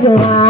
不吗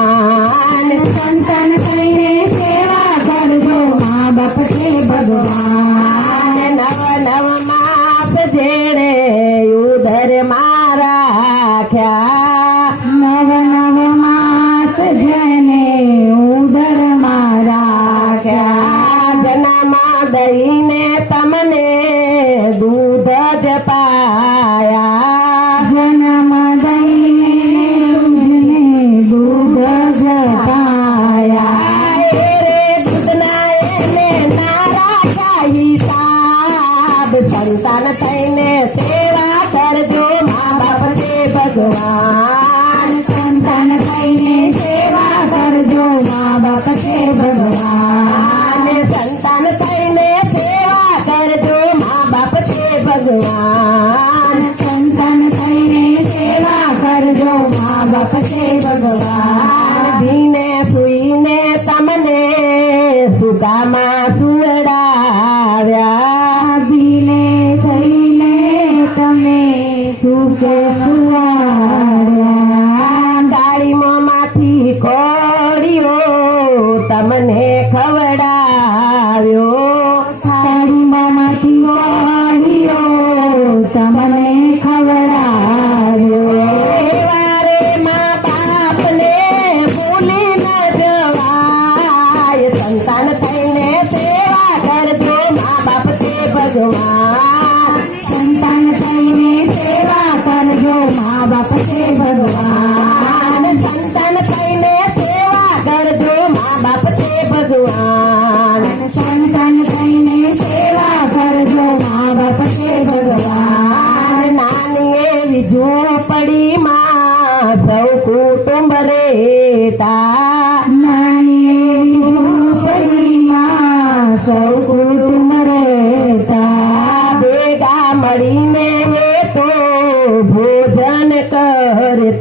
संतान सैन्य सेवा कर दो माँ बाप से भगवान। संतान सैन्य सेवा कर दो माँ बाप से भगवान। संतान सैन्य सेवा कर दो माँ बाप से भगवान। संतान सैन्य सेवा कर दो माँ बाप से भगवान। दीने सुने तमने माँ सुरा careful. 妈妈，放心吧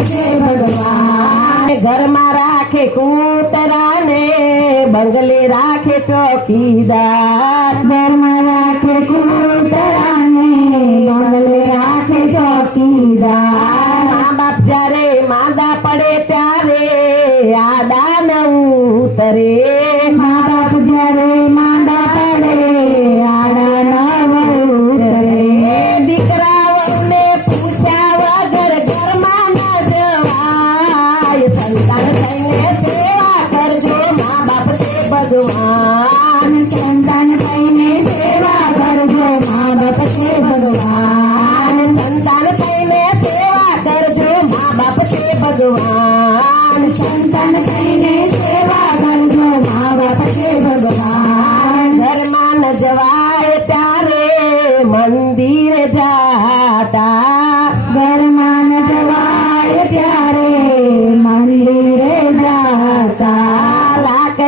મા બાપ છે ભગવાન ઘરમાં રાખે કૂતરાને બંગલે રાખે ચોકીદાર ઘરમાં રાખે કૂતરાને संतन सैन्य सेवा कर जो बाप से भगवान संतन सैन्य सेवा कर माँ बाप से भगवान संतन सैन्य सेवा कर माँ बाप से भगवान संतन सैन्य सेवा कर माँ बाप से भगवान धर्मान जवाए प्यारे, मंदिर जाता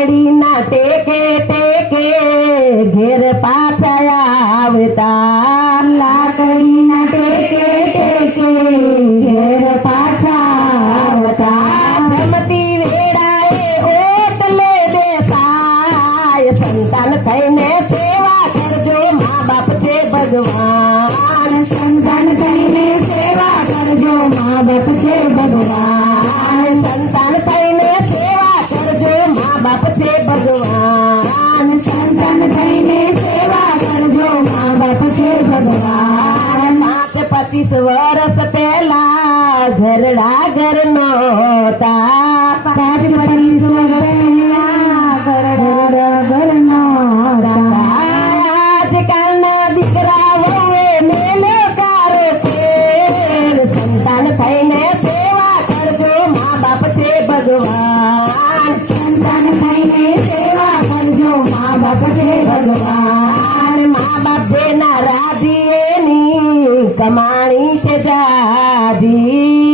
मेरी ना टेके टेके घेर पाछया आवता। लाकड़ी ना टेके टेके घेर पाछा आवता। समती वेड़ाए ओटले देसाय संतान कईने सेवा करजो माँ बाप से भगवान। संतान कईने सेवा करजो माँ बाप से भगवान। संतान कई से भगवान, संतन थैने सेवा कर जो माँ बाप से भगवान। आज पचीस वर्ष पहला झरड़ा घर नौता। भगवान। माँ बाप देना राधिए नी कमाणी के दादी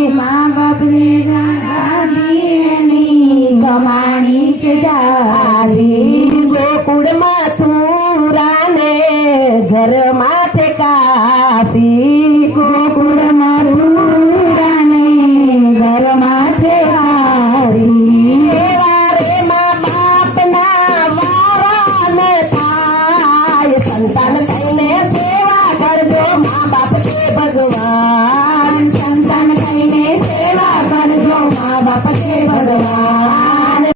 સંતાન થઈને સેવા કરજો. મા બાપ છે ભગવાન.